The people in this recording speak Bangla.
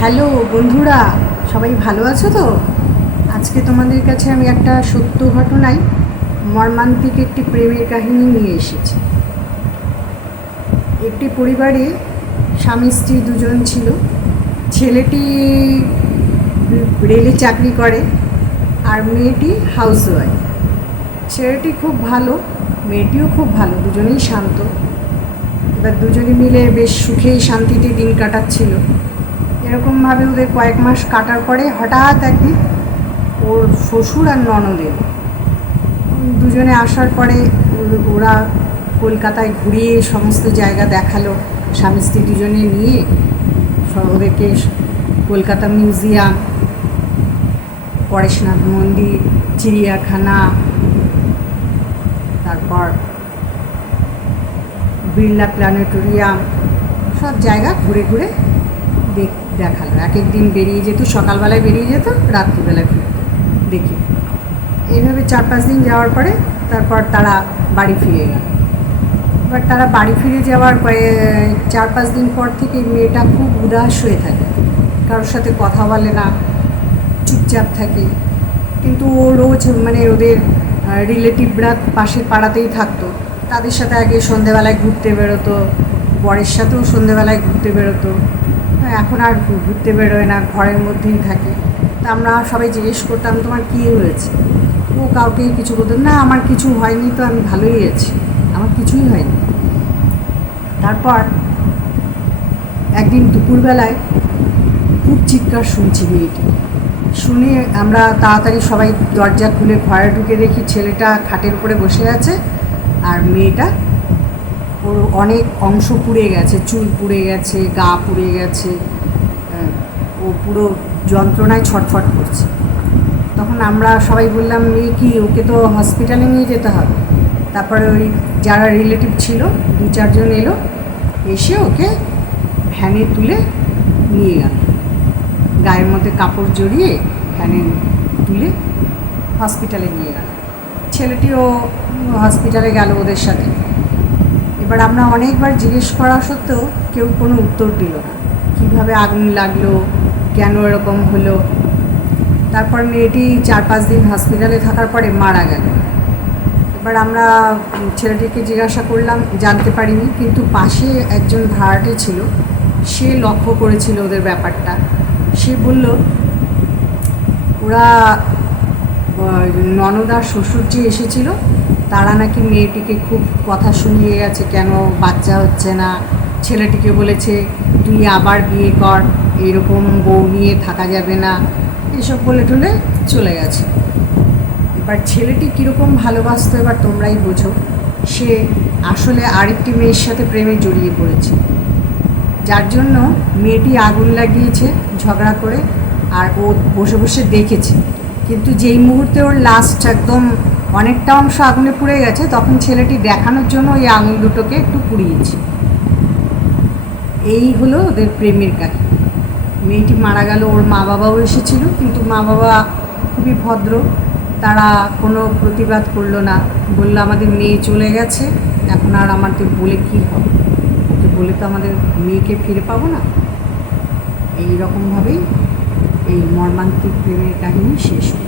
হ্যালো বন্ধুরা, সবাই ভালো আছো তো? আজকে তোমাদের কাছে আমি একটা সত্য ঘটনায় মর্মান্তিক একটি প্রেমের কাহিনী নিয়ে এসেছি। একটি পরিবারে স্বামী স্ত্রী দুজন ছিল। ছেলেটি রেলে চাকরি করে আর মেয়েটি হাউসওয়াইফ। ছেলেটি খুব ভালো, মেয়েটিও খুব ভালো, দুজনেই শান্ত। এবার দুজনে মিলে বেশ সুখেই শান্তিতে দিন কাটাচ্ছিল। এরকমভাবে ওদের কয়েক মাস কাটার পরে হঠাৎ একদিন ওর শ্বশুর আর ননদের দুজনে আসার পরে ওরা কলকাতায় ঘুরিয়ে সমস্ত জায়গা দেখালো। স্বামী স্ত্রী দুজনে নিয়ে ওদেরকে কলকাতা মিউজিয়াম, পরেশনাথ মন্দির, চিড়িয়াখানা, তারপর বিড়লা প্ল্যানেটোরিয়াম, সব জায়গা ঘুরে ঘুরে দেখালো। এক এক দিন বেরিয়ে যেত, সকালবেলায় বেরিয়ে যেত, রাত্রিবেলায় ফিরত দেখি। এইভাবে 4-5 দিন যাওয়ার পরে তারপর তারা বাড়ি ফিরে গেল। এবার তারা বাড়ি ফিরে যাওয়ার 4-5 দিন পর থেকে মেয়েটা খুব উদাস হয়ে থাকে, কারোর সাথে কথা বলে না, চুপচাপ থাকে। কিন্তু ও রোজ ওদের রিলেটিভরা পাশের পাড়াতেই থাকতো, তাদের সাথে আগে সন্ধেবেলায় ঘুরতে বেরোতো, বরের সাথেও সন্ধেবেলায় ঘুরতে বেরোতো। এখন আর ঘুরতে বেরোয় না, ঘরের মধ্যেই থাকে। তা আমরা সবাই জিজ্ঞেস করতাম, তোমার কী হয়েছে? ও কাউকেই কিছু বলতো না, আমার কিছু হয়নি তো, আমি ভালোই আছি, আমার কিছুই হয়নি। তারপর একদিন দুপুরবেলায় খুব চিৎকার শুনছি মেয়েটি। শুনে আমরা তাড়াতাড়ি সবাই দরজা খুলে ঘরে ঢুকে দেখি ছেলেটা খাটের উপরে বসে আছে আর মেয়েটা, ওর অনেক অংশ পুড়ে গেছে, চুল পুড়ে গেছে, গা পুড়ে গেছে, ও পুরো যন্ত্রণায় ছটফট করছে। তখন আমরা সবাই বললাম, মেয়ে কি, ওকে তো হসপিটালে নিয়ে যেতে হবে। তারপরে ওই যারা রিলেটিভ ছিল 2-4 জন এলো, এসে ওকে ভ্যানে তুলে নিয়ে গেল। গায়ের মধ্যে কাপড় জড়িয়ে ভ্যানে তুলে হসপিটালে নিয়ে গেল। ছেলেটিও হসপিটালে গেল ওদের সাথে। এবার আমরা অনেকবার জিজ্ঞেস করা সত্ত্বেও কেউ কোনো উত্তর দিল না, কীভাবে আগুন লাগলো, কেন এরকম হলো। তারপর মেয়েটি 4-5 দিন হসপিটালে থাকার পরে মারা গেল। এবার আমরা ছেলেটিকে জিজ্ঞাসা করলাম, জানতে পারিনি, কিন্তু পাশে একজন ভাড়াটে ছিল, সে লক্ষ্য করেছিল ওদের ব্যাপারটা। সে বলল, ওরা ননদ আর শ্বশুর যে এসেছিল তারা নাকি মেয়েটিকে খুব কথা শুনিয়ে গেছে, কেন বাচ্চা হচ্ছে না। ছেলেটিকে বলেছে, তুই আবার বিয়ে কর, এরকম বউ নিয়ে থাকা যাবে না, এসব বলে টলে চলে গেছে। এবার ছেলেটি কীরকম ভালোবাসতো এবার তোমরাই বোঝো। সে আসলে আরেকটি মেয়ের সাথে প্রেমে জড়িয়ে পড়েছে, যার জন্য মেয়েটি আগুন লাগিয়েছে ঝগড়া করে, আর ও বসে বসে দেখেছে। কিন্তু যেই মুহূর্তে ওর লাস্ট একদম অনেকটা অংশ আগুনে পুড়ে গেছে, তখন ছেলেটি দেখানোর জন্য ওই আঙুল দুটোকে একটু পুড়িয়েছে। এই হলো ওদের প্রেমের কাহিনী। মেয়েটি মারা গেল, ওর মা বাবাও এসেছিল, কিন্তু মা বাবা খুবই ভদ্র, তারা কোনো প্রতিবাদ করলো না। বললো, আমাদের মেয়ে চলে গেছে, এখন আর আমাদের বলে কী হবে, ওকে বলে তো আমাদের মেয়েকে ফিরে পাবো না। এই রকমভাবেই এই মর্মান্তিক প্রেমের কাহিনী শেষ হলো।